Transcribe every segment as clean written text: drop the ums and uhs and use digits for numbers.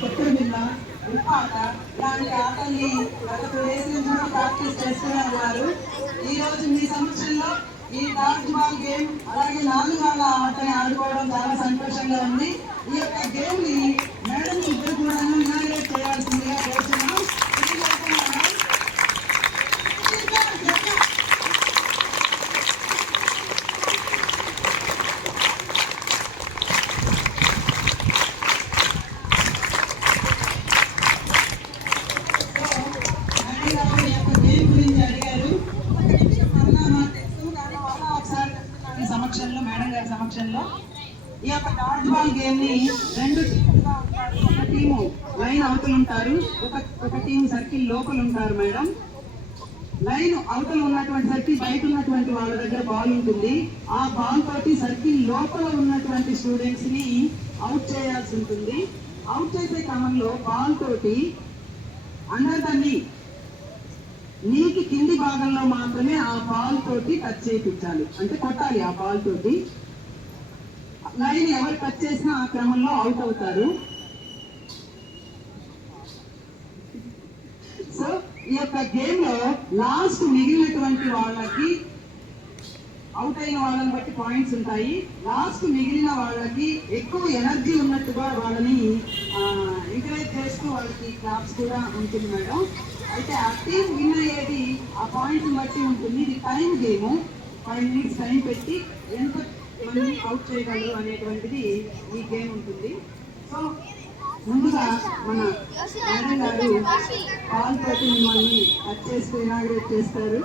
తొక్కుడు బిళ్ళ, ఉప్పాట ఇలాంటి ఆటల్ని గత 2 days నుంచి ప్రాక్టీస్ చేస్తూనే ఉన్నారు. ఈ రోజు మీ సమక్షంలో ఈ డాడ్జ్ బాల్ గేమ్ అలాగే 4 వాళ్ళ ఆటని ఆడుకోవడం చాలా సంతోషంగా ఉంది. ఈ యొక్క గేమ్ ని మేడం ఇద్దరు కూడా ఇనాగ్రేట్ చేయాల్సిందిగా కోరుతున్నాం. సమక్షంలో మేడం గారి సమక్షంలో ఈ యొక్క డాడ్జ్ బాల్ గేమ్ ని 2 టీములుగా ఉంటారు. ఒక టీము లైన్ అవతలు ఉంటారు, ఒక టీం సర్కిల్ లోపల ఉంటారు. మేడం లైన్ అవతల ఉన్నటువంటి సర్కిల్ బయట ఉన్నటువంటి వాళ్ళ దగ్గర బాల్ ఉంటుంది. ఆ బాల్ తోటి సర్కిల్ లోపల ఉన్నటువంటి స్టూడెంట్స్ ని అవుట్ చేయాల్సి ఉంటుంది. అవుట్ చేసే క్రమంలో బాల్ తోటి అండర్ ద నీకి కింది భాగంలో మాత్రమే ఆ బాల్ తోటి టచ్ చేయించాలి, అంటే కొట్టాలి. ఆ బాల్ తోటి లైన్ ఎవరు టచ్ చేసినా ఆ క్రమంలో అవుట్ అవుతారు. సో ఈ యొక్క గేమ్ లో లాస్ట్ మిగిలినటువంటి వాళ్ళకి అవుట్ అయిన వాళ్ళని బట్టి పాయింట్స్ ఉంటాయి. లాస్ట్ మిగిలిన వాళ్ళకి ఎక్కువ ఎనర్జీ ఉన్నట్టుగా వాళ్ళని ఎంకరేజ్ చేస్తూ వాళ్ళకి క్లాప్స్ కూడా ఉంటుంది మేడం. అయితే ఆ టీం విన్ అయ్యేది ఆ పాయింట్స్ బట్టి ఉంటుంది. ఇది టైం గేమ్, 5 minutes టైం పెట్టి ఎంత మంది అవుట్ చేయగలరు అనేటువంటిది ఈ గేమ్ ఉంటుంది. సో ముందుగా మన మేడం గారు బాల్ తోటి మిమ్మల్ని టచ్ చేస్తూ ఇనాగ్రేట్ చేస్తారు.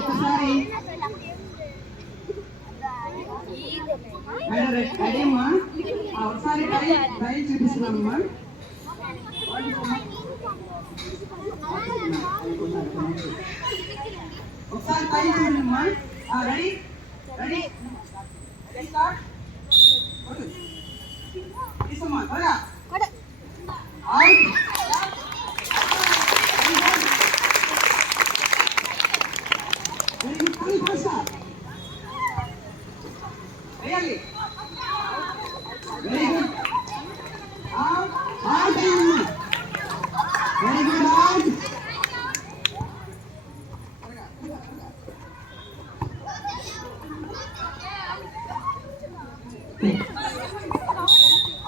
ఒకసారి రెడీ అమ్మా, ఒకసారి ట్రై చూపిస్తున్నామమ్మా. ఒకసారి ట్రై చూడండిమ్మా. రెడీ రెడీ తీసుకోమ్మా త్వరగా. Really? Very good. Out. Very good. Out.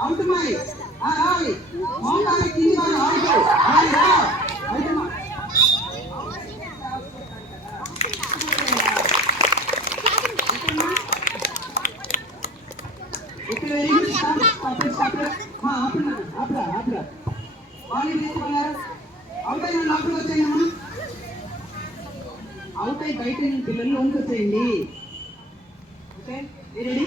Out mai. Rali. Montale kindi varu out. Rali ra. Out ma. Out అయి బయట పిల్లలు లోనికి వచ్చేయండి. Okay ready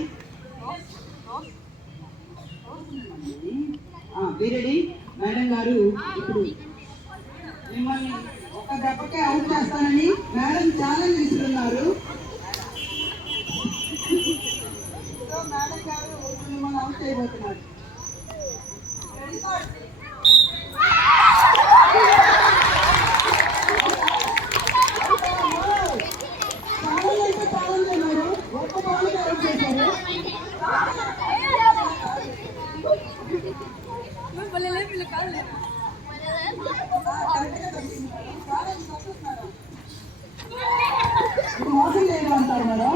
ready. మేడం గారు ఇప్పుడు మిమ్మల్ని ఒక దెబ్బకే అవుట్ చేస్తానని మేడం ఛాలెంజ్ ఇస్తున్నారు. మేడం గారు మిమ్మల్ని అవుట్ చేయబోతున్నారు. మోసం చేయడం అంటారు మేడం.